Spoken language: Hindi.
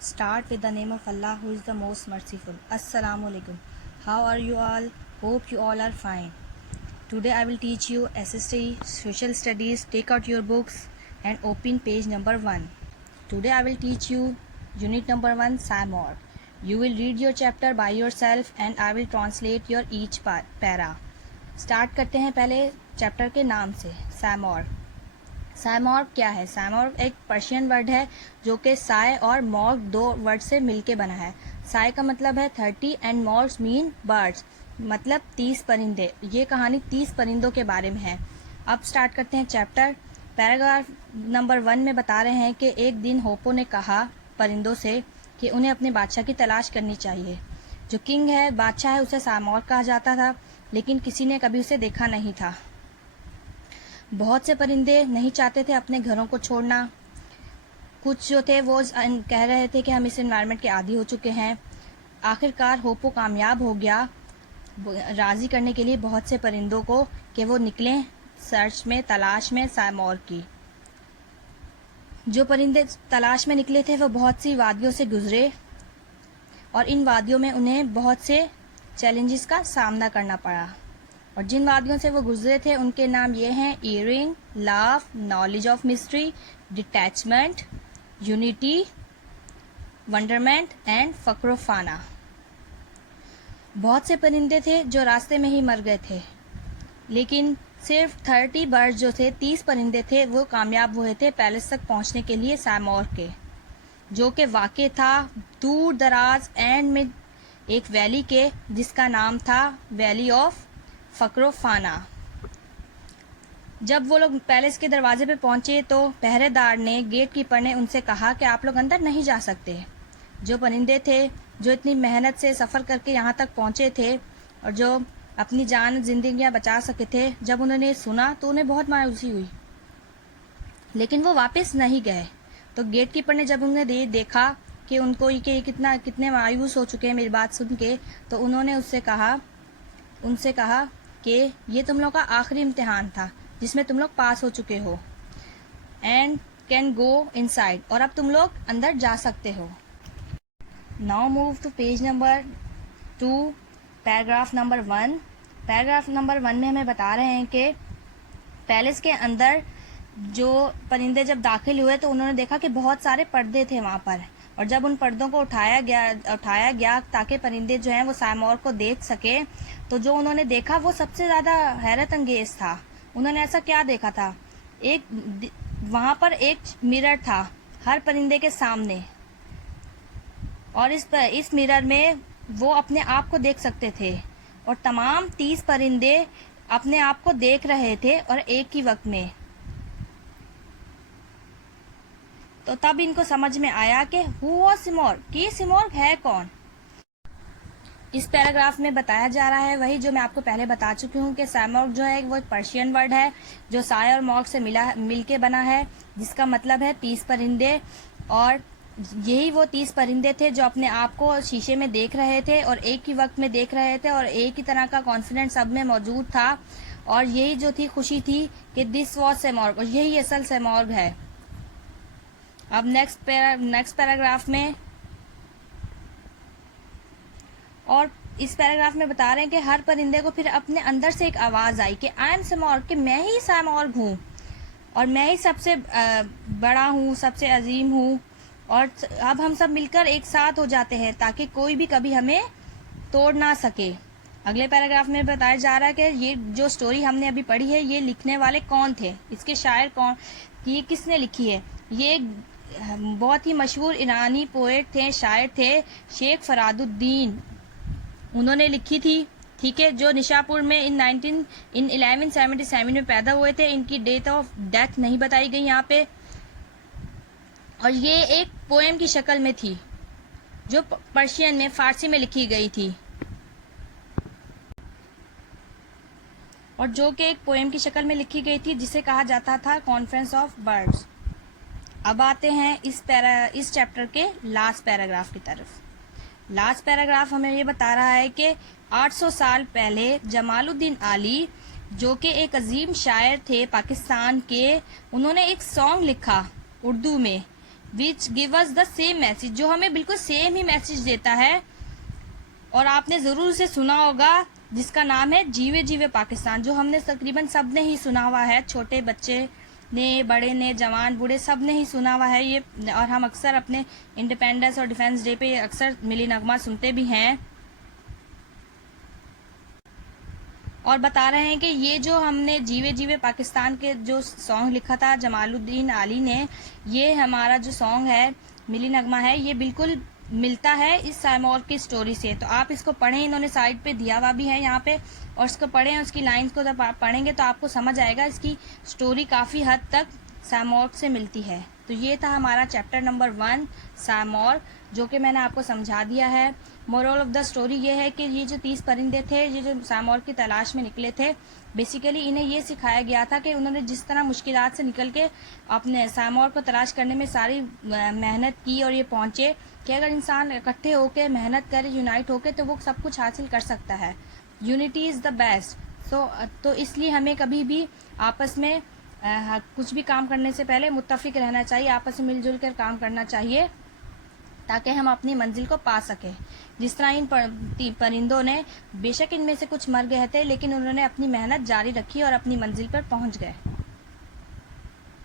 Start with the name of Allah, who is the most merciful. Assalamu alaikum. How are you all? Hope you all are fine. Today I will teach you SST, Social Studies. Take out your books and open page number 1. Today I will teach you unit number 1, Samor. You will read your chapter by yourself and I will translate your each para. Start करते हैं पहले चैप्टर के नाम से, सैमोर. सैमोर क्या है? सैमोर एक पर्शियन वर्ड है जो कि साय और मॉर्ग दो वर्ड से मिलके बना है. साय का मतलब है 30 एंड मॉर्ग्स मीन बर्ड्स, मतलब 30 परिंदे. ये कहानी 30 परिंदों के बारे में है. अब स्टार्ट करते हैं चैप्टर. पैराग्राफ नंबर 1 में बता रहे हैं कि एक दिन होपो ने कहा परिंदों से कि उन्हें अपने बादशाह की तलाश करनी चाहिए. जो किंग है, बादशाह है, उसे सैमोर कहा जाता था, लेकिन किसी ने कभी उसे देखा नहीं था. बहुत से परिंदे नहीं चाहते थे अपने घरों को छोड़ना. कुछ जो थे वो कह रहे थे कि हम इस एनवायरनमेंट के आदी हो चुके हैं. आखिरकार होपो कामयाब हो गया राजी करने के लिए बहुत से परिंदों को कि वो निकलें सर्च में, तलाश में सैमोर की. जो परिंदे तलाश में निकले थे वो बहुत सी वादियों से गुजरे और इन वादियों में उन्हें बहुत से चैलेंजेस का सामना करना पड़ा. और जिन वादियों से वो गुजरे थे उनके नाम ये हैं: yearning, love, knowledge of mystery, detachment, unity, wonderment and फक्रोफाना. बहुत से परिंदे थे जो रास्ते में ही मर गए थे, लेकिन सिर्फ 30 बर्ड जो थे, 30 परिंदे थे, वो कामयाब हुए थे पैलेस तक पहुंचने के लिए सैमोर के, जो कि वाक़ था दूर दराज एंड में एक वैली के, जिसका नाम था वैली ऑफ फक्रोफाना. जब वो लोग पैलेस के दरवाजे पे पहुंचे तो पहरेदार ने, गेट कीपर ने उनसे कहा कि आप लोग अंदर नहीं जा सकते. जो परिंदे थे जो इतनी मेहनत से सफ़र करके यहाँ तक पहुंचे थे और जो अपनी जान जिंदगियां बचा सके थे, जब उन्होंने सुना तो उन्हें बहुत मायूसी हुई, लेकिन वो वापस नहीं गए. तो गेट कीपर ने जब उन्हें देखा कि उनको ये कितने मायूस हो चुके हैं मेरी बात सुन के, तो उन्होंने उनसे कहा कि ये तुम लोग का आखिरी इम्तिहान था जिसमें तुम लोग पास हो चुके हो एंड कैन गो इनसाइड, और अब तुम लोग अंदर जा सकते हो. Now move to page number 2, paragraph number 1. Paragraph number 1 में हमें बता रहे हैं कि पैलेस के अंदर जो परिंदे जब दाखिल हुए तो उन्होंने देखा कि बहुत सारे पर्दे थे वहाँ पर, और जब उन पर्दों को उठाया गया ताकि परिंदे जो हैं वो सैमोर को देख सके, तो जो उन्होंने देखा वो सबसे ज़्यादा हैरत अंगेज था. उन्होंने ऐसा क्या देखा था? वहाँ पर एक मिरर था हर परिंदे के सामने, और इस मिरर में वो अपने आप को देख सकते थे, और तमाम 30 परिंदे अपने आप को देख रहे थे और एक ही वक्त में. तो तब इनको समझ में आया कि हु वाज सिमोर, कि सिमोर है कौन. इस पैराग्राफ में बताया जा रहा है वही जो मैं आपको पहले बता चुकी हूँ कि सैमोर जो है वो एक पर्शियन वर्ड है जो साय और मॉर्ग से मिलके बना है, जिसका मतलब है 30 परिंदे. और यही वो 30 परिंदे थे जो अपने आप को शीशे में देख रहे थे और एक ही वक्त में देख रहे थे, और एक ही तरह का कॉन्फिडेंस सब में मौजूद था, और यही जो थी खुशी थी कि दिस वॉज सैमोर, और यही असल सैमोर है. अब नेक्स्ट पैराग्राफ में, और इस पैराग्राफ में बता रहे हैं कि हर परिंदे को फिर अपने अंदर से एक आवाज़ आई कि आई एम सैमोर, कि मैं ही सैमोर हूँ और मैं ही सबसे बड़ा हूँ, सबसे अजीम हूँ, और अब हम सब मिलकर एक साथ हो जाते हैं ताकि कोई भी कभी हमें तोड़ ना सके. अगले पैराग्राफ में बताया जा रहा है कि ये जो स्टोरी हमने अभी पढ़ी है, ये लिखने वाले कौन थे, इसके शायर कौन, ये किसने लिखी है. ये बहुत ही मशहूर ईरानी पोएट थे, शायर थे, शेख फरादुद्दीन, उन्होंने लिखी थी. ठीक है, जो निशापुर में इन 1177 में पैदा हुए थे. इनकी डेट ऑफ डेथ नहीं बताई गई यहाँ पे, और ये एक पोएम की शक्ल में थी जो पर्शियन में, फारसी में लिखी गई थी, और जो कि एक पोएम की शक्ल में लिखी गई थी जिसे कहा जाता था कॉन्फ्रेंस ऑफ बर्ड्स. अब आते हैं इस चैप्टर के लास्ट पैराग्राफ की तरफ. लास्ट पैराग्राफ हमें ये बता रहा है कि 800 साल पहले जमालुद्दीन आली, जो कि एक अजीम शायर थे पाकिस्तान के, उन्होंने एक सॉन्ग लिखा उर्दू में which give us the same message, जो हमें बिल्कुल सेम ही मैसेज देता है। और आपने ज़रूर उसे सुना होगा, जिसका नाम है जीवे जीवे पाकिस्तान, जो हमने तकरीबन सब ने ही सुना हुआ है, छोटे बच्चे ने, बड़े ने, जवान बूढ़े सब ने ही सुना हुआ है ये। और हम अक्सर अपने इंडिपेंडेंस और डिफेंस डे पे अक्सर मिली नगमा सुनते भी हैं। और बता रहे हैं कि ये जो हमने जीवे जीवे पाकिस्तान के जो सॉन्ग लिखा था जमालुद्दीन आली ने, ये हमारा जो सॉन्ग है मिली नगमा है, ये बिल्कुल मिलता है इस सैमोर की स्टोरी से। तो आप इसको पढ़ें, इन्होंने साइड पे दिया हुआ भी है यहाँ पे, और इसको पढ़ें, उसकी लाइंस को जब आप पढ़ेंगे तो आपको समझ आएगा इसकी स्टोरी काफ़ी हद तक सैमोर से मिलती है। तो ये था हमारा चैप्टर नंबर 1 सैमोर, जो कि मैंने आपको समझा दिया है। मोरल ऑफ द स्टोरी ये है कि ये जो 30 परिंदे थे, ये जो सैमोर की तलाश में निकले थे, बेसिकली इन्हें ये सिखाया गया था कि उन्होंने जिस तरह मुश्किलात से निकल के अपने सैमोर को तलाश करने में सारी मेहनत की और ये पहुंचे कि अगर इंसान इकट्ठे होकर मेहनत करे, यूनाइट होकर, तो वो सब कुछ हासिल कर सकता है। Unity is the best. तो इसलिए हमें कभी भी आपस में कुछ भी काम करने से पहले मुत्तफिक रहना चाहिए, आपस में मिलजुल कर काम करना चाहिए, ताकि हम अपनी मंजिल को पा सकें। जिस तरह इन परिंदों ने, बेशक इनमें से कुछ मर गए थे, लेकिन उन्होंने अपनी मेहनत जारी रखी और अपनी मंजिल पर पहुंच गए।